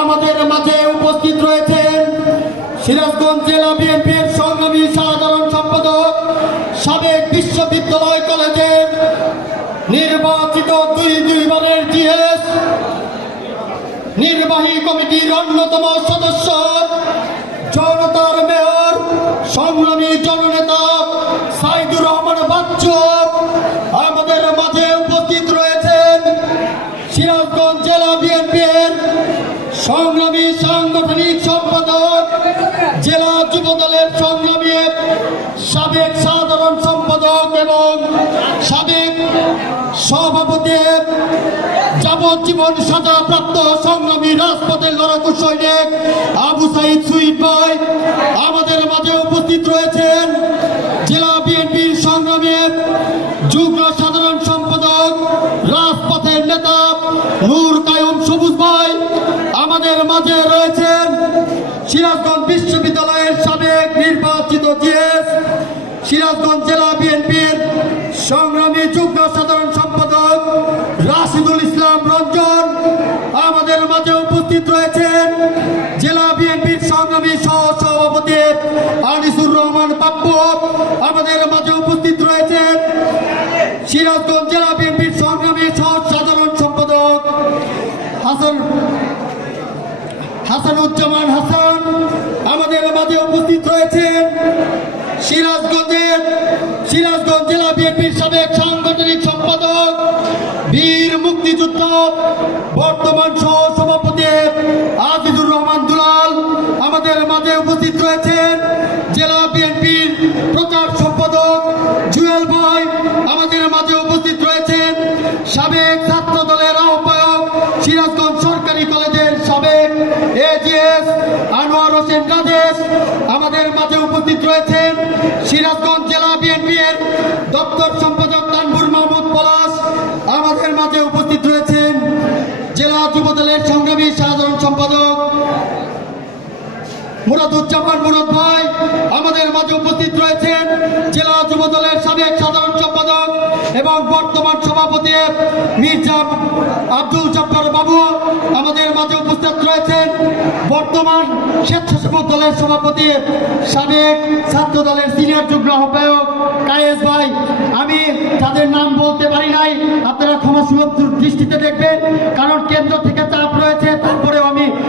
আমাদের মাঝে উপস্থিত রয়েছেন সিরাজগঞ্জ জেলা বিএনপির সংগ্রামী সাধারণ সম্পাদক, সাবেক বিশ্ববিদ্যালয় কলেজের নির্বাচিত দুই দুইবারের জিএস, নির্বাহী কমিটির অন্যতম সদস্য, জনতার মেয়র, সংগ্রামী জননেতা সাইদুর রহমান বাচ্চু। আমাদের মাঝে উপস্থিত রয়েছেন সিরাজগঞ্জ জেলা সংগ্রামী সাংগঠনিক সম্পাদক, জেলা যুব দলের সংগ্রামী সাবেক সাধারণ সম্পাদক এবং সাবেক সভাপতি যাবজ্জীবন সাজাপ্রাপ্ত সংগ্রামী রাজপথের লড়াকু সৈনিক আবু সাইদ সুইদ ভাই আমাদের মাঝে উপস্থিত রয়েছেন। জেলা বিএনপির সংগ্রামী যুগ্ম সাধারণ সম্পাদক, রাজপথের নেতা নূর কায়ম সবুজ আমাদের মাঝে রয়েছেন সিরাজগঞ্জ বিশ্ববিদ্যালয়ের সাবেক নির্বাচিত জিএস, সিরাজগঞ্জ জেলা বিএনপির সংগ্রামী যুগ্ম সাধারণ সম্পাদক রাশিদুল ইসলাম রঞ্জন। আমাদের মাঝে উপস্থিত রয়েছেন জেলা বিএনপির সংগ্রামী সহ সভাপতি আনিসুর রহমান বাপ্পু। আমাদের মাঝে উপস্থিত রয়েছেন সিরাজগঞ্জ হাসানুজ্জামান হাসান আমাদের মাঝে উপস্থিত রয়েছেন সিরাজগঞ্জের সিরাজগঞ্জ জেলা বিএনপির সাবেক সাংগঠনিক সম্পাদক বীর মুক্তিযুদ্ধ বর্তমান সহ সভাপতি আজিজুর রহমান দুলাল আমাদের মাঝে উপস্থিত রয়েছেন জেলা বিএনপির প্রচার সম্পাদক জুয়েল ভাই আমাদের মাঝে হোসেন রাজেশ আমাদের মাঝে উপস্থিত রয়েছেন সিরাজগঞ্জ জেলা বিএনপির দপ্তর সম্পাদক তানপুর মাহমুদ পলাশ। আমাদের মাঝে উপস্থিত রয়েছেন জেলা যুব দলের সংগ্রামী সাধারণ সম্পাদক মুরাদুজ্জামান মুরাদ ভাই। আমাদের মাঝে উপস্থিত রয়েছেন জেলা যুব দলের সাবেক সাধারণ সম্পাদক এবং বর্তমান সভাপতি মির্জা আব্দুল জব্বার বাবু। আমাদের মাঝে উপস্থিত রয়েছেন বর্তমান স্বেচ্ছাসেবক দলের সভাপতি সাবেক ছাত্র দলের সিনিয়র যুগ্ম আহ্বায়ক কায়েস ভাই। আমি তাদের নাম বলতে পারি নাই, আপনারা ক্ষমা দৃষ্টিতে দেখবেন, কারণ কেন্দ্র থেকে